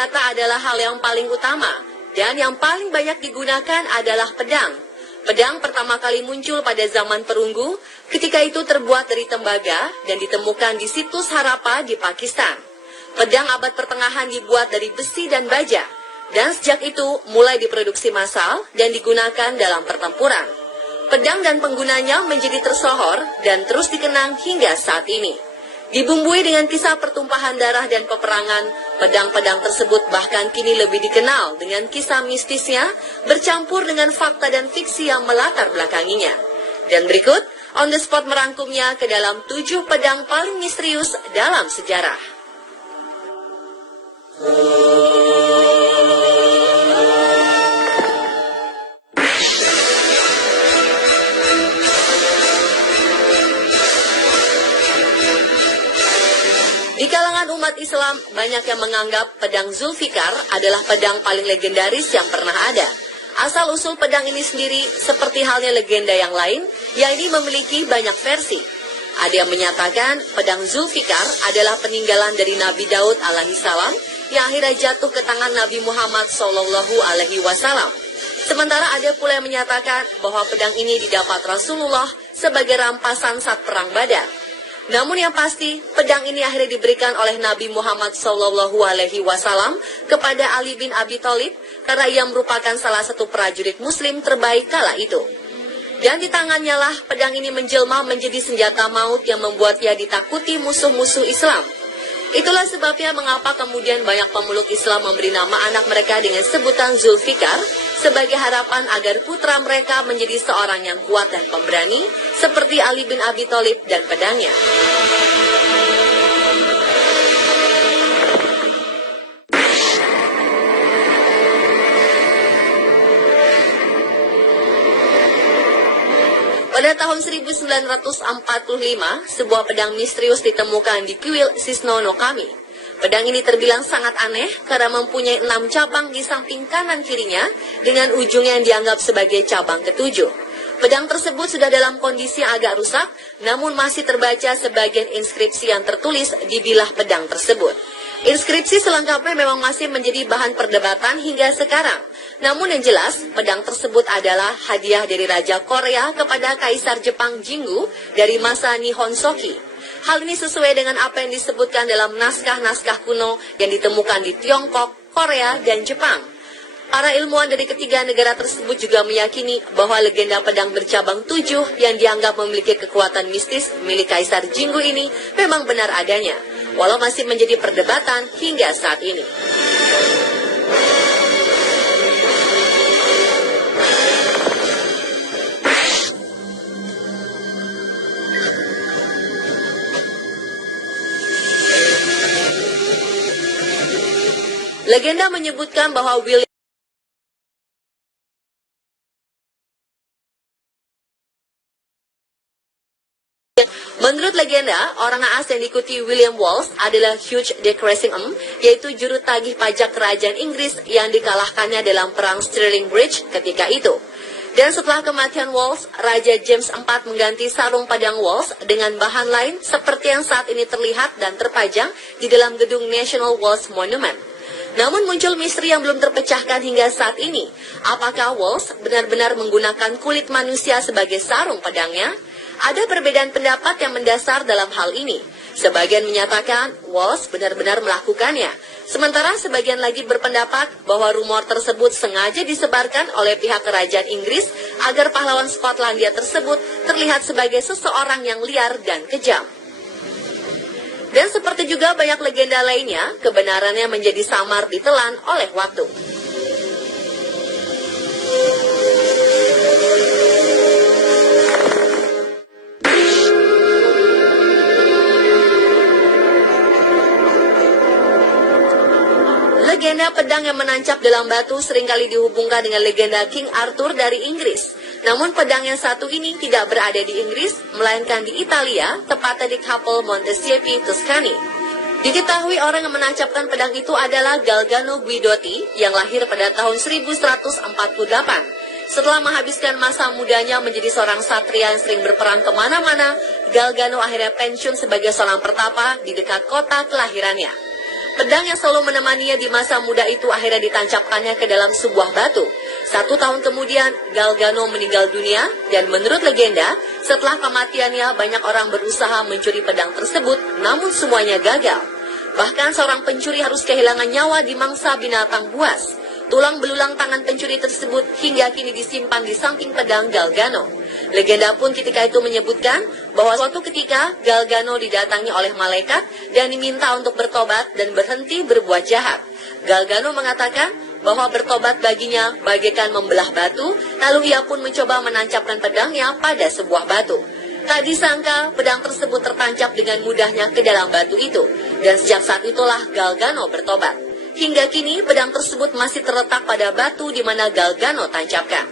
senjata adalah hal yang paling utama, dan yang paling banyak digunakan adalah pedang. Pedang pertama kali muncul pada zaman perunggu, ketika itu terbuat dari tembaga dan ditemukan di situs Harappa di Pakistan. Pedang abad pertengahan dibuat dari besi dan baja, dan sejak itu mulai diproduksi massal dan digunakan dalam pertempuran. Pedang dan penggunanya menjadi tersohor dan terus dikenang hingga saat ini. Dibumbui dengan kisah pertumpahan darah dan peperangan, pedang-pedang tersebut bahkan kini lebih dikenal dengan kisah mistisnya bercampur dengan fakta dan fiksi yang melatar belakanginya. Dan berikut, On The Spot merangkumnya ke dalam 7 pedang paling misterius dalam sejarah. Di kalangan umat Islam, banyak yang menganggap pedang Zulfikar adalah pedang paling legendaris yang pernah ada. Asal-usul pedang ini sendiri seperti halnya legenda yang lain, yakni memiliki banyak versi. Ada yang menyatakan pedang Zulfikar adalah peninggalan dari Nabi Daud alaihissalam yang akhirnya jatuh ke tangan Nabi Muhammad SAW. Sementara ada pula yang menyatakan bahwa pedang ini didapat Rasulullah sebagai rampasan saat perang Badar. Namun yang pasti, pedang ini akhirnya diberikan oleh Nabi Muhammad SAW kepada Ali bin Abi Thalib karena ia merupakan salah satu prajurit Muslim terbaik kala itu. Dan di tangannya lah pedang ini menjelma menjadi senjata maut yang membuat ia ditakuti musuh-musuh Islam. Itulah sebabnya mengapa kemudian banyak pemeluk Islam memberi nama anak mereka dengan sebutan Zulfikar sebagai harapan agar putra mereka menjadi seorang yang kuat dan pemberani seperti Ali bin Abi Thalib dan pedangnya. Pada tahun 1945, sebuah pedang misterius ditemukan di kuil Sisno no Kami. Pedang ini terbilang sangat aneh karena mempunyai 6 cabang di samping kanan kirinya dengan ujung yang dianggap sebagai cabang ketujuh. Pedang tersebut sudah dalam kondisi yang agak rusak, namun masih terbaca sebagian inskripsi yang tertulis di bilah pedang tersebut. Inskripsi selengkapnya memang masih menjadi bahan perdebatan hingga sekarang. Namun yang jelas, pedang tersebut adalah hadiah dari Raja Korea kepada Kaisar Jepang Jinggu dari masa Nihon Shoki. Hal ini sesuai dengan apa yang disebutkan dalam naskah-naskah kuno yang ditemukan di Tiongkok, Korea, dan Jepang. Para ilmuwan dari ketiga negara tersebut juga meyakini bahwa legenda pedang bercabang 7 yang dianggap memiliki kekuatan mistis milik Kaisar Jinggu ini memang benar adanya, walau masih menjadi perdebatan hingga saat ini. Legenda menyebutkan bahwa Menurut legenda, orang naas yang diikuti William Wallace adalah Hugh de Cressingham, yaitu juru tagih pajak kerajaan Inggris yang dikalahkannya dalam perang Stirling Bridge ketika itu. Dan setelah kematian Wallace, Raja James IV mengganti sarung padang Wallace dengan bahan lain seperti yang saat ini terlihat dan terpajang di dalam gedung National Wallace Monument. Namun muncul misteri yang belum terpecahkan hingga saat ini. Apakah Wallace benar-benar menggunakan kulit manusia sebagai sarung pedangnya? Ada perbedaan pendapat yang mendasar dalam hal ini. Sebagian menyatakan Wallace benar-benar melakukannya. Sementara sebagian lagi berpendapat bahwa rumor tersebut sengaja disebarkan oleh pihak kerajaan Inggris agar pahlawan Skotlandia tersebut terlihat sebagai seseorang yang liar dan kejam. Dan seperti juga banyak legenda lainnya, kebenarannya menjadi samar ditelan oleh waktu. Legenda pedang yang menancap dalam batu seringkali dihubungkan dengan legenda King Arthur dari Inggris. Namun pedang yang satu ini tidak berada di Inggris, melainkan di Italia, tepatnya di Capo Montesiepi, Tuscany. Diketahui orang yang menancapkan pedang itu adalah Galgano Guidotti yang lahir pada tahun 1148. Setelah menghabiskan masa mudanya menjadi seorang satria yang sering berperang kemana-mana, Galgano akhirnya pensiun sebagai seorang pertapa di dekat kota kelahirannya. Pedang yang selalu menemaninya di masa muda itu akhirnya ditancapkannya ke dalam sebuah batu. 1 tahun kemudian, Galgano meninggal dunia, dan menurut legenda, setelah kematiannya banyak orang berusaha mencuri pedang tersebut, namun semuanya gagal. Bahkan seorang pencuri harus kehilangan nyawa di mangsa binatang buas. Tulang belulang tangan pencuri tersebut hingga kini disimpan di samping pedang Galgano. Legenda pun ketika itu menyebutkan bahwa suatu ketika Galgano didatangi oleh malaikat dan diminta untuk bertobat dan berhenti berbuat jahat. Galgano mengatakan bahwa bertobat baginya bagaikan membelah batu, lalu ia pun mencoba menancapkan pedangnya pada sebuah batu. Tak disangka pedang tersebut tertancap dengan mudahnya ke dalam batu itu, dan sejak saat itulah Galgano bertobat. Hingga kini pedang tersebut masih terletak pada batu di mana Galgano tancapkan.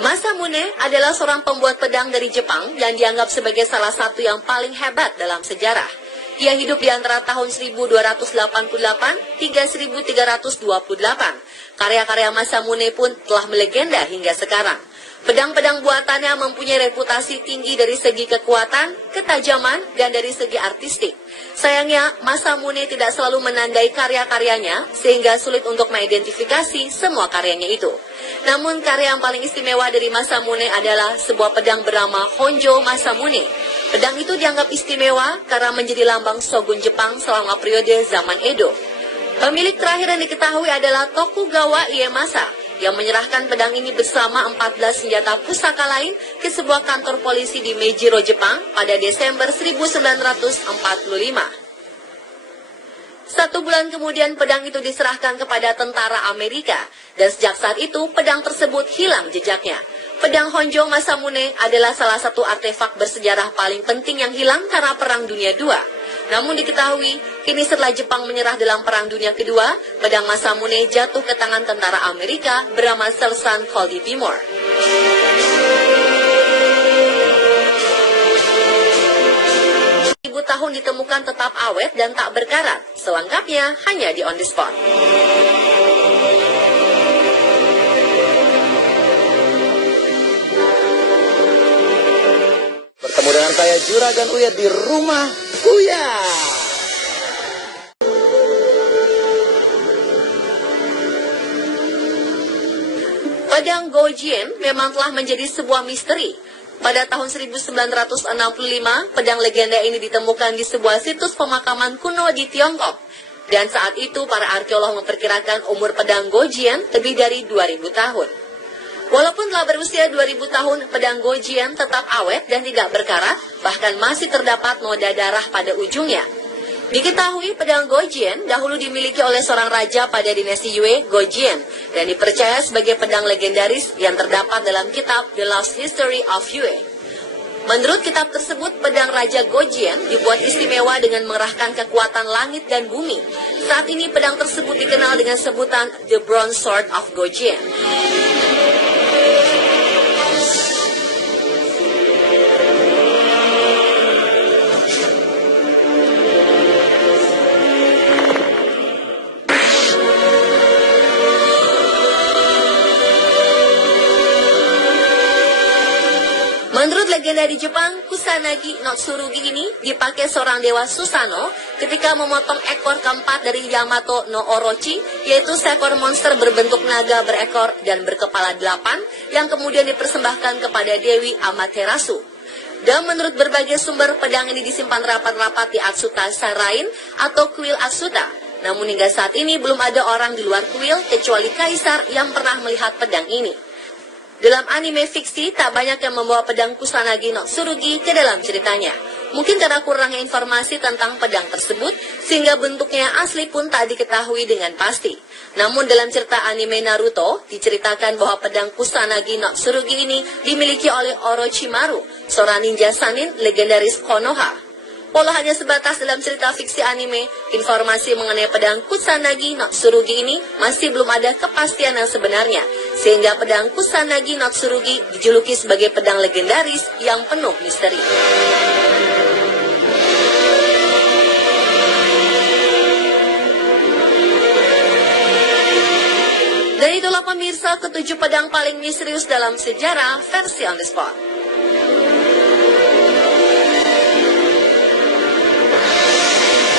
Masamune adalah seorang pembuat pedang dari Jepang yang dianggap sebagai salah satu yang paling hebat dalam sejarah. Ia hidup di antara tahun 1288 hingga 1328. Karya-karya Masamune pun telah melegenda hingga sekarang. Pedang-pedang buatannya mempunyai reputasi tinggi dari segi kekuatan, ketajaman, dan dari segi artistik. Sayangnya, Masamune tidak selalu menandai karya-karyanya, sehingga sulit untuk mengidentifikasi semua karyanya itu. Namun, karya yang paling istimewa dari Masamune adalah sebuah pedang bernama Honjo Masamune. Pedang itu dianggap istimewa karena menjadi lambang shogun Jepang selama periode zaman Edo. Pemilik terakhir yang diketahui adalah Tokugawa Ieyasu, yang menyerahkan pedang ini bersama 14 senjata pusaka lain ke sebuah kantor polisi di Meijiro, Jepang pada Desember 1945. 1 bulan kemudian pedang itu diserahkan kepada tentara Amerika, dan sejak saat itu pedang tersebut hilang jejaknya. Pedang Honjo Masamune adalah salah satu artefak bersejarah paling penting yang hilang karena Perang Dunia II. Namun diketahui, kini setelah Jepang menyerah dalam Perang Dunia Kedua, pedang Masamune jatuh ke tangan tentara Amerika bernama Sersan Coldy Timor. Tahun ditemukan tetap awet dan tak berkarat. Selengkapnya hanya di On The Spot. Bertemu dengan saya Juragan Uya di rumah Uya. Pedang Gojien memang telah menjadi sebuah misteri. Pada tahun 1965, pedang legenda ini ditemukan di sebuah situs pemakaman kuno di Tiongkok. Dan saat itu para arkeolog memperkirakan umur pedang Gojien lebih dari 2000 tahun. Walaupun telah berusia 2000 tahun, pedang Gojien tetap awet dan tidak berkarat, bahkan masih terdapat noda darah pada ujungnya. Diketahui pedang Gojien dahulu dimiliki oleh seorang raja pada dinasti Yue, Gojien, dan dipercaya sebagai pedang legendaris yang terdapat dalam kitab The Lost History of Yue. Menurut kitab tersebut, pedang Raja Gojien dibuat istimewa dengan mengerahkan kekuatan langit dan bumi. Saat ini pedang tersebut dikenal dengan sebutan The Bronze Sword of Gojien. Menurut legenda di Jepang, Kusanagi no Tsurugi ini dipakai seorang dewa Susanoo ketika memotong ekor keempat dari Yamato no Orochi, yaitu seekor monster berbentuk naga berekor dan berkepala 8 yang kemudian dipersembahkan kepada Dewi Amaterasu. Dan menurut berbagai sumber, pedang ini disimpan rapat-rapat di Atsuta Shrine atau kuil Atsuta. Namun hingga saat ini belum ada orang di luar kuil kecuali kaisar yang pernah melihat pedang ini. Dalam anime fiksi, tak banyak yang membawa pedang Kusanagi no Tsurugi ke dalam ceritanya. Mungkin karena kurangnya informasi tentang pedang tersebut, sehingga bentuknya asli pun tak diketahui dengan pasti. Namun dalam cerita anime Naruto, diceritakan bahwa pedang Kusanagi no Tsurugi ini dimiliki oleh Orochimaru, seorang ninja sanin legendaris Konoha. Walau hanya sebatas dalam cerita fiksi anime, informasi mengenai pedang Kusanagi no Tsurugi ini masih belum ada kepastian yang sebenarnya, sehingga pedang Kusanagi no Tsurugi dijuluki sebagai pedang legendaris yang penuh misteri. Siapa pemirsa ketujuh pedang paling misterius dalam sejarah versi on the spot?